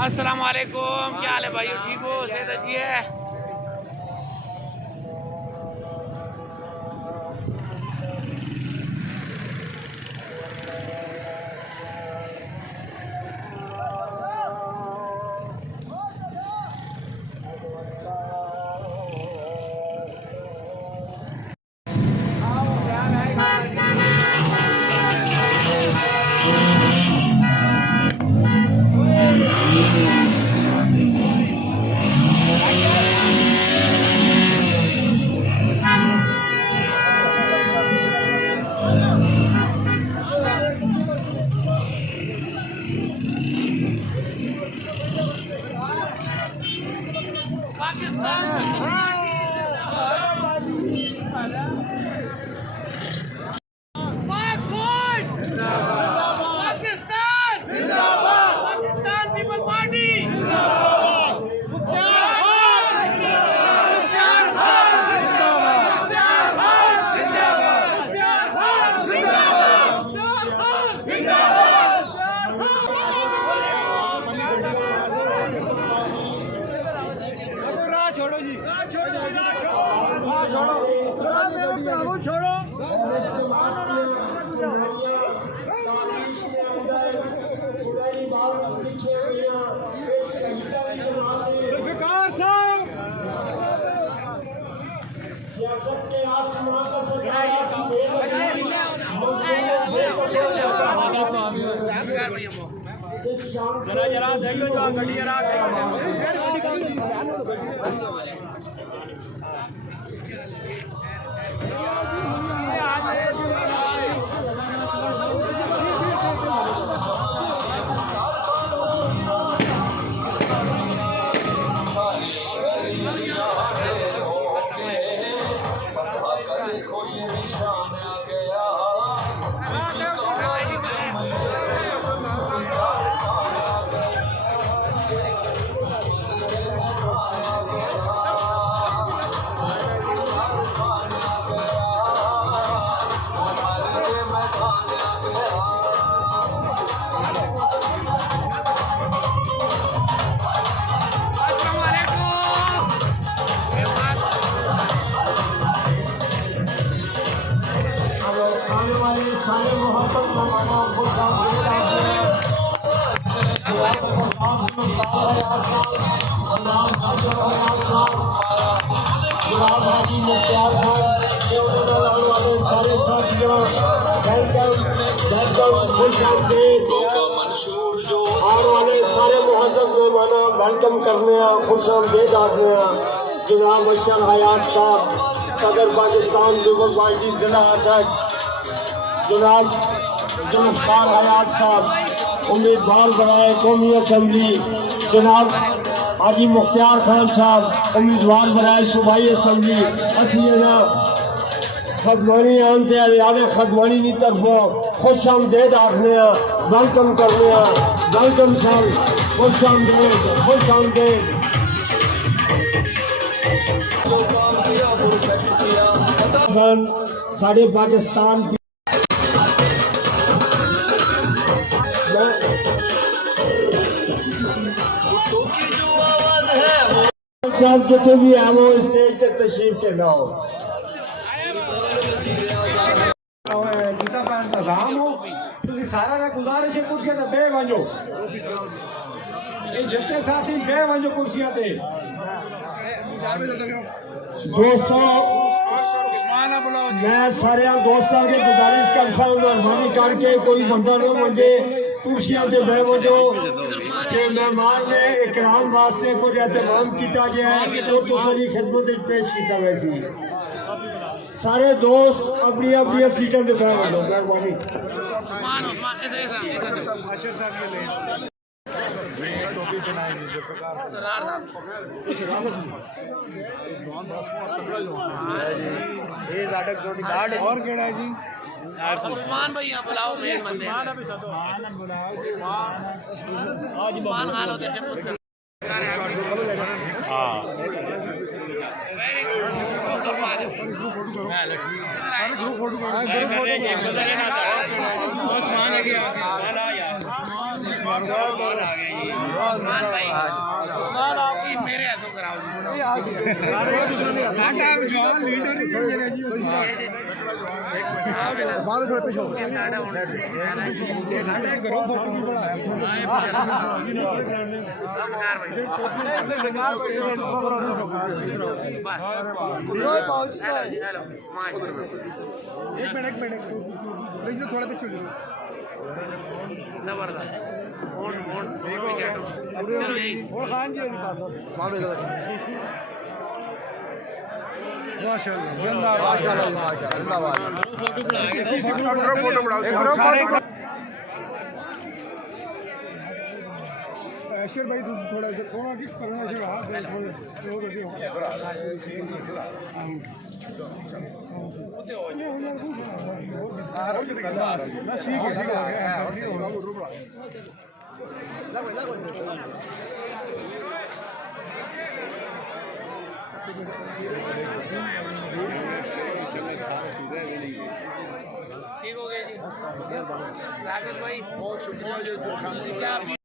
अस्सलाम वालेकुम, क्या हाल है भाई? ठीक हो? सेहत अच्छी है? जरा जरा देखो तो गड्डी जरा वेलकम करने खुश आमदेद आखने जनाब अशर हयात साहब सदर पाकिस्तान पीपल पार्टी जिला अध्यक्ष जनाब जुल्फकार हयात साहब उम्मीदवार बनाए कौमी असम्बली जनाब हाजी मुख्तार खान साहब उम्मीदवार बनाए सूबाई असम्बली असी खदमानी आनते याद खदमानी की तरफों खुश आमदेद आखने वेलकम करने वेलकम साहब खुश आमदेद खुश आमदेद साढ़े पाकिस्तान साहब जितने भी है वो स्टेज तक तशरीफ के ना हो गीता का इंतजाम हो तुझे सारा ना गुजारिश है कुर्सियां ते बे वजो ये जितने साथी बे वजो कुर्सियां ते दोस्तों मैं सारे दोस्तों के गुजारिश कर मेहरबानी करके कोई बंदा न मुझे कुर्सियां ते बे वजो के मेहमान ने इकराम वास्ते कुछ एहतमाम किया गया है वो तो सारी खिदमत पेश किया वैसी सारे दोस्त अपनी अपनी सीटों पे बैठ लो मेहरबानी और केड़ा है जी उस्मान भैया बुलाओ मेन बंदे उस्मान खान होते हैं हां वेरी गुड मान भाई ये मेरे हाथों कराओ एक मिनट प्लीज थोड़ा पीछे चलो जबरदस्त चलो यही और खान जी पास माशाल्लाह जिंदाबाद जिंदाबाद फोटो बढ़ाओ ऐशर भाई थोड़ा किस करना चाहिए हाथ ठीक हो गया जी राकेश भाई बहुत शुक्रिया जी